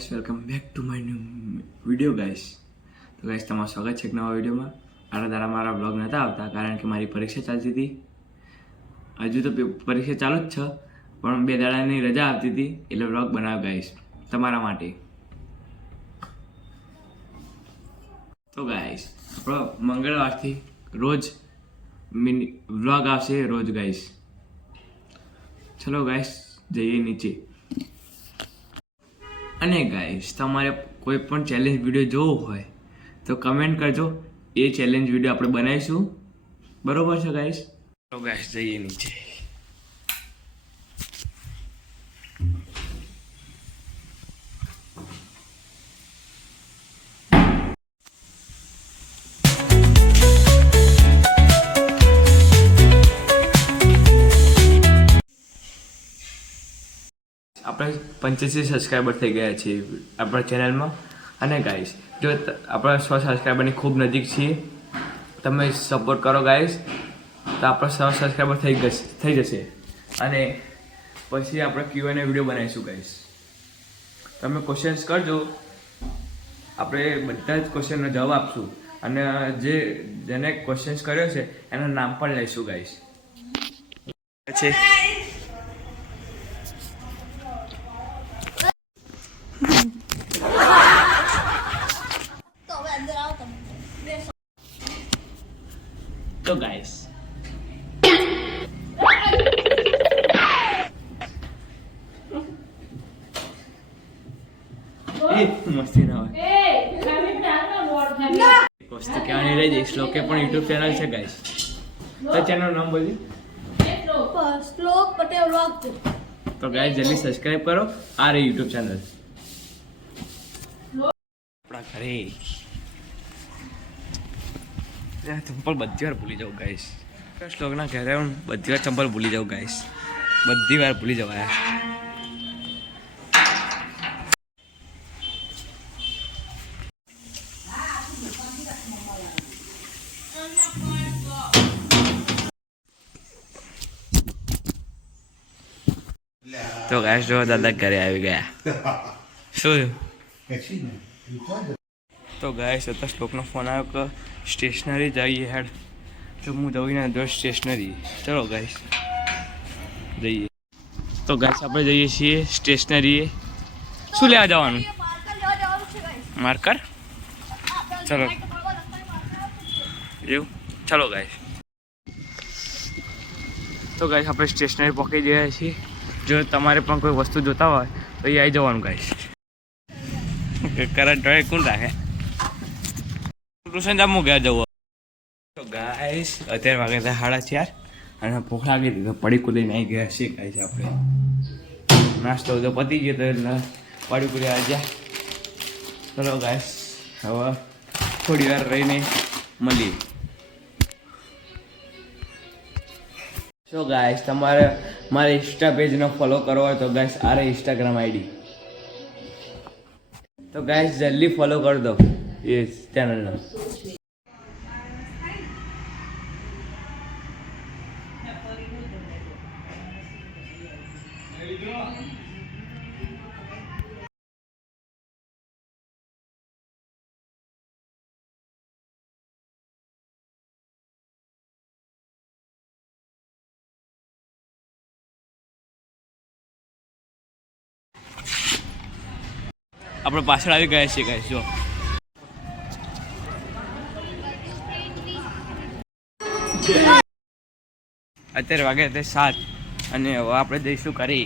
Guys, welcome back to my new video guys. તો guys, તમારું સ્વાગત છે એક નવા વિડીયોમાં. આટલા દાડા મારા બ્લોગ નહોતા આવતા કારણ કે મારી પરીક્ષા ચાલતી હતી. હજુ તો પરીક્ષા ચાલુ જ છે, પણ 2 દાડાની રજા આવતી હતી એટલે બ્લોગ બનાવ્યો ગાઈસ તમારા માટે. તો ગાઈસ, આપણો મંગળવારથી રોજ વ્લોગ આવશે રોજ ગાઈસ. ચલો ગાઈસ, જઈએ નીચે. અને ગાઈસ, તમારે કોઈ પણ ચેલેન્જ વિડીયો જોવો હોય તો કમેન્ટ કરજો, એ ચેલેન્જ વિડીયો આપણે બનાવીશું. બરોબર છે ગાઈસ? તો ગાઈસ, જઈએ નીચે. આપણે 85 સબસ્ક્રાઈબર થઈ ગયા છે આપણા ચેનલમાં. અને ગાઈસ, જો આપણા 100 સબસ્ક્રાઈબરની ખૂબ નજીક છીએ, તમે સપોર્ટ કરો ગાઈસ તો આપણા 100 સબસ્ક્રાઈબર થઈ જશે. અને પછી આપણે Q&A વિડીયો બનાવીશું ગાઈસ. તમે ક્વેશ્ચન્સ કરજો, આપણે બધા જ ક્વેશ્ચનનો જવાબ આપશું. અને જેને ક્વેશ્ચન્સ કર્યો છે એનું નામ પણ લઈશું ગાઈસ. છે તો ગાઈસ, મસ્તી ના હોય. વસ્તુ કહેવાની રહી જઈ. શ્લોકે પણ યુટ્યુબ ચેનલ છે ગાઈસ. તો ચેનલનું નામ બોલી. શ્લોક પટેલ વ્લોગ. તો ગાઈસ, જલ્દી સબસ્ક્રાઇબ કરો. આ રહી યુટ્યુબ ચેનલ આપણા ઘરે. ચંપલ બધી વાર ભૂલી જાઉં ગાઈસ. શ્લોકના ઘરે હું બધી વાર ચંપલ ભૂલી જાઉં ગાઈસ. બધી વાર ભૂલી જવાય. તો ગાઈસ, જો દાદા ઘરે આવી ગયા. શું તો ગાઈસ, અત્યારે શ્લોકનો ફોન આવ્યો કે સ્ટેશનરી જઈએ હેડ. તો હું જઉં ને જો સ્ટેશનરી. ચલો ગાઈસ, જઈએ. તો ગાઈસ, આપણે જઈએ છીએ સ્ટેશનરીએ. શું લેવા જવાનું? માર્કર. ચલો એવું. ચલો ગાઈસ. તો ગાઈસ, આપણે સ્ટેશનરી પહોંચી ગયા છીએ. જો તમારે પણ કોઈ વસ્તુ જોતા હોય તો એ આવી જવાનું ગાઈસ. કરંટ હોય કોણ રાખે? ટ્યુશન જામું ગયા જવું. તો ગાઈસ, અત્યારે વાગે 4:30 અને ભૂખ લાગી હતી તો પડીકું લઈને આવી ગયા છીએ ગાઈસ. આપણે નાસ્તો તો પતી ગયો તો એટલે પડીકું લેવા ગયા. ચલો ગાઈસ, હવે થોડી વાર રહીને મળીએ. સો ગાઈસ, તમારે મારા ઇન્સ્ટા પેજનો ફોલો કરવો હોય તો ગાઈસ આ રહી ઇન્સ્ટાગ્રામ આઈડી. તો ગાઈસ, જલ્દી ફોલો કરી દો એ ચેનલને. આપણે પાછળ આવી ગયા છીએ ગાઈસ. જો અત્યારે વાગે 7 અને હવે આપણે જઈશું ઘરે.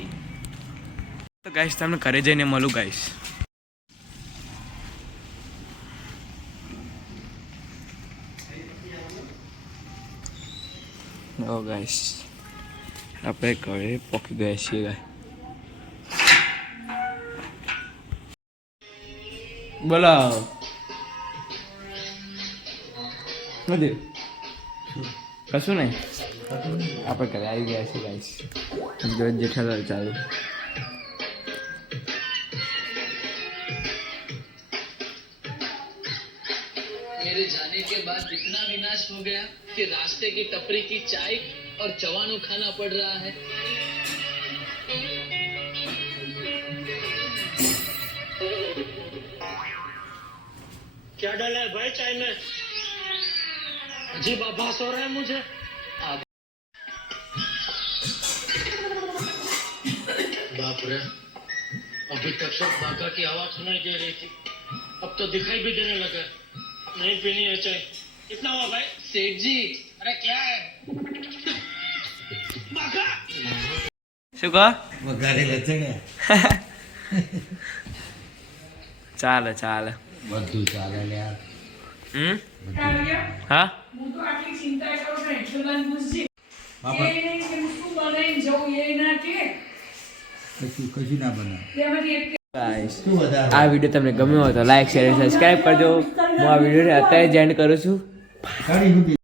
તો ગાઈસ, તમને ઘરે જઈને મળું ગાઈસ. ઓ ગાઈસ, આપણે ઘરે પહોંચી ગયા છીએ ગાઈસ. બોલો નથી કશું નહીં. આપણે ઘરે આવી ગયા છીએ ગાઈસ. જો જેઠાલાલ ચાલુ. मेरे जाने के बाद इतना विनाश हो गया कि रास्ते की टपरी की चाय और चवानो खाना पड़ रहा है. क्या डाला है भाई चाय में? अजीब आभास हो रहा है मुझे. बाप रे, अभी तक सिर्फ बाका की आवाज सुनाई दे रही थी, अब तो दिखाई भी देने लगा. नहीं पीनी है चाय. कितना हुआ भाई? सेठ जी, अरे क्या है? बाका. શું કહો વઘારેલા ચણ્યા ચાલે ચાલે બધું ચાલે યાર. હા હું તો આટલી ચિંતા કરું છું હેઠળવાન પૂછજે બાપા. એ નહીં કે હું શું બનાવીને જવું એ ના કે કશું ના બનાવે. તેમાંથી એક ગાઈસ શું વધારે આ વિડીયો તમને ગમ્યો હોય તો લાઈક શેર સબસ્ક્રાઇબ કરજો હું આ વિડીયોને અત્યારે જ એન્ડ કરું છું કાઢી મૂકી.